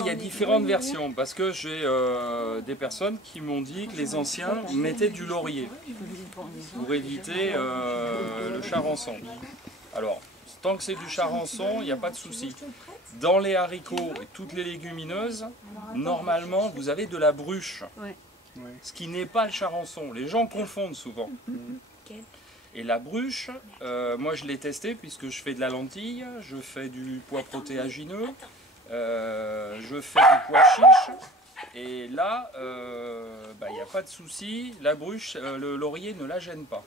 Il y a différentes versions parce que j'ai des personnes qui m'ont dit que les anciens mettaient du laurier pour éviter le charançon. Alors, tant que c'est du charançon, il n'y a pas de souci. Dans les haricots et toutes les légumineuses, normalement, vous avez de la bruche, ce qui n'est pas le charançon. Les gens confondent souvent. Et la bruche, moi je l'ai testé puisque je fais de la lentille, je fais du pois protéagineux, je fais du pois chiche. Et là, il n'y a pas de souci, la bruche, le laurier ne la gêne pas.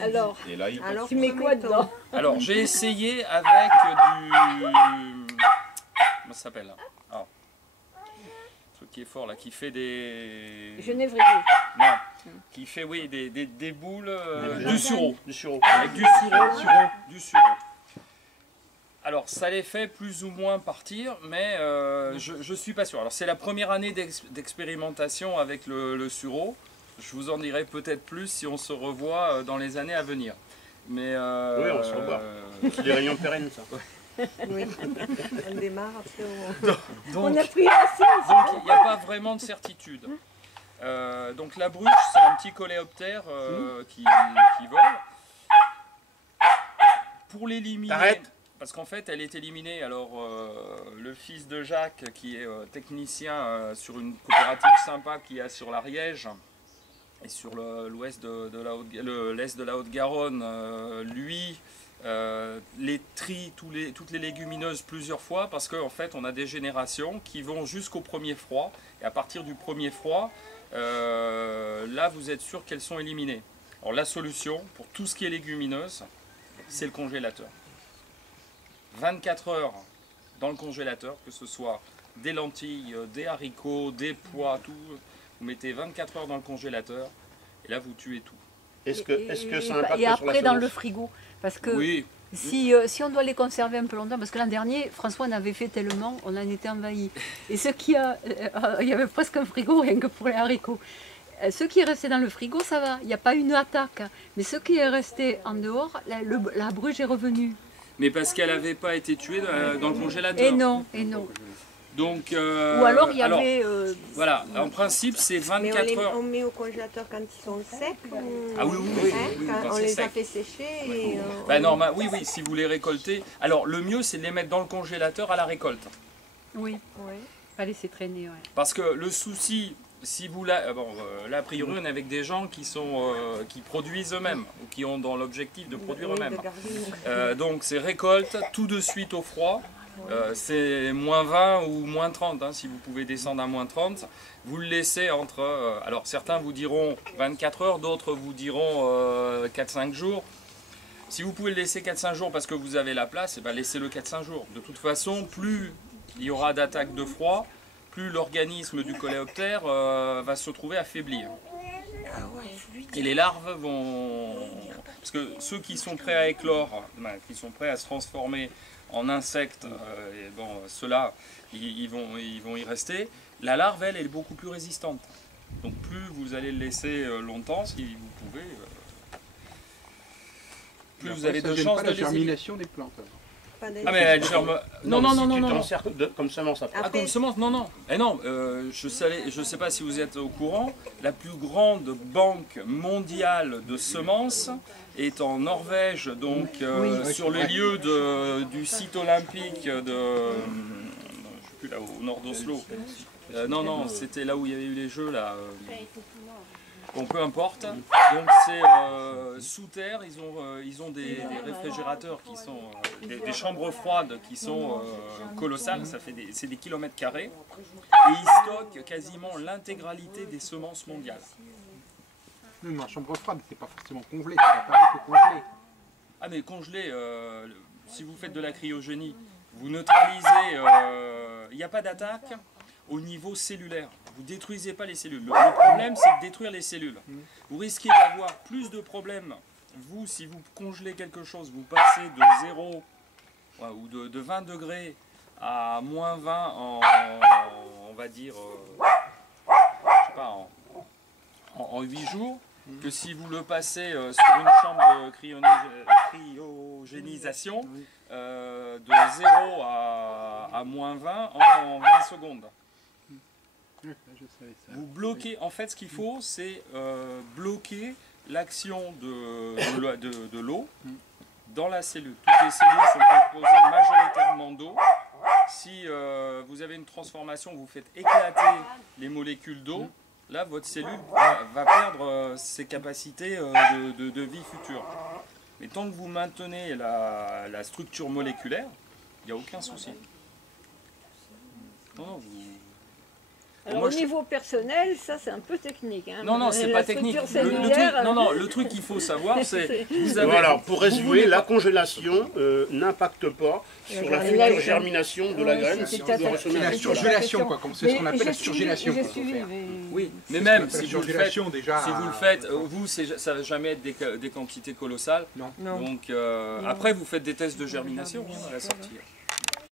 Alors, Et là, tu mets quoi dedans? Alors j'ai essayé avec du... Comment ça s'appelle là? Ah. Un truc qui est fort là, qui fait des... Genévrier. Non, qui fait oui, des boules, du sureau. Du sureau. Avec du sureau. Du sureau. Alors ça les fait plus ou moins partir, mais je ne suis pas sûr. Alors c'est la première année d'expérimentation avec le sureau. Je vous en dirai peut-être plus si on se revoit dans les années à venir. Mais oui, on se revoit. C'est des rayons pérennes, ça. Oui, on démarre après. Donc, on a pris la science. Donc il n'y a pas vraiment de certitude. Donc la bruche, c'est un petit coléoptère qui vole. Pour l'éliminer, parce qu'en fait elle est éliminée, alors le fils de Jacques qui est technicien sur une coopérative sympa qu'il y a sur l'Ariège, et sur l'ouest de l'est de la Haute-Garonne, lui les trie toutes les légumineuses plusieurs fois parce qu'en fait on a des générations qui vont jusqu'au premier froid et à partir du premier froid, là vous êtes sûr qu'elles sont éliminées. Alors la solution pour tout ce qui est légumineuse, c'est le congélateur. 24 heures dans le congélateur, que ce soit des lentilles, des haricots, des pois, tout. Vous mettez 24 heures dans le congélateur et là vous tuez tout. Est-ce que ça impacte et sur la après dans semence? le frigo, parce que oui. si on doit les conserver un peu longtemps, parce que l'an dernier, François en avait fait tellement, on en était envahi. Et il y avait presque un frigo rien que pour les haricots. Ce qui est resté dans le frigo, ça va, il n'y a pas une attaque. Mais ce qui est resté en dehors, la bruche est revenue. Mais parce qu'elle n'avait pas été tuée dans le congélateur. Et non, et non. Donc, ou alors il y avait... voilà, en principe c'est 24 heures. On met au congélateur quand ils sont secs ou... Ah oui, oui, hein, quand on les a fait sécher et... oui, si vous les récoltez. Alors le mieux c'est de les mettre dans le congélateur à la récolte. Oui, pas laisser traîner. Ouais. Parce que le souci, si vous là a priori on est avec des gens qui produisent eux-mêmes ou qui ont dans l'objectif de produire eux-mêmes. Donc c'est récolte tout de suite au froid. C'est moins 20 ou moins 30, hein, si vous pouvez descendre à moins 30. Vous le laissez entre... alors certains vous diront 24 heures, d'autres vous diront 4-5 jours. Si vous pouvez le laisser 4-5 jours parce que vous avez la place, laissez-le 4-5 jours. De toute façon, plus il y aura d'attaques de froid, plus l'organisme du coléoptère va se trouver affaibli. Et les larves vont... Parce que ceux qui sont prêts à éclore, qui sont prêts à se transformer en insectes, ceux-là, ils vont y rester. La larve, elle, est beaucoup plus résistante. Donc plus vous allez le laisser longtemps, si vous pouvez, plus vous avez de chances de les germination des plantes. Ah mais elle germe... Non. Comme semence après. Ah, comme semence, non. Eh non, je sais pas si vous êtes au courant, la plus grande banque mondiale de semences est en Norvège, donc sur les lieux du site olympique de... je sais plus, là au nord d'Oslo. Non, c'était là où il y avait eu les jeux, là. Bon, peu importe. Donc c'est sous terre, ils ont des réfrigérateurs qui sont des chambres froides qui sont colossales, c'est des kilomètres carrés, et ils stockent quasiment l'intégralité des semences mondiales. Mais en chambre froide, c'est pas forcément congelé, c'est pas pareil que congelé. Ah mais congelé, si vous faites de la cryogénie, vous neutralisez, il n'y a pas d'attaque au niveau cellulaire. Vous ne détruisez pas les cellules. Le problème, c'est de détruire les cellules. Vous risquez d'avoir plus de problèmes. Vous, si vous congelez quelque chose, vous passez de 0 ou de 20 degrés à moins 20 on va dire, je sais pas, en 8 jours, que si vous le passez sur une chambre de cryogénisation, de 0 à à -20 en 20 secondes. Je savais ça. Vous bloquez, en fait ce qu'il faut c'est bloquer l'action de l'eau dans la cellule. Toutes les cellules sont composées majoritairement d'eau. Si vous avez une transformation, vous faites éclater les molécules d'eau, là votre cellule va perdre ses capacités de vie future. Mais tant que vous maintenez la structure moléculaire, il n'y a aucun souci. Non, Alors au niveau personnel, ça c'est un peu technique. Hein. Non, c'est pas technique. Le truc qu'il faut savoir, c'est... Voilà, pour résumer, la congélation n'impacte pas sur la future germination de la graine. C'est la surgélation, quoi. C'est ce qu'on appelle la surgélation. Oui, mais même si vous le faites, ça ne va jamais être des quantités colossales. Non. Donc après, vous faites des tests de germination à la sortie.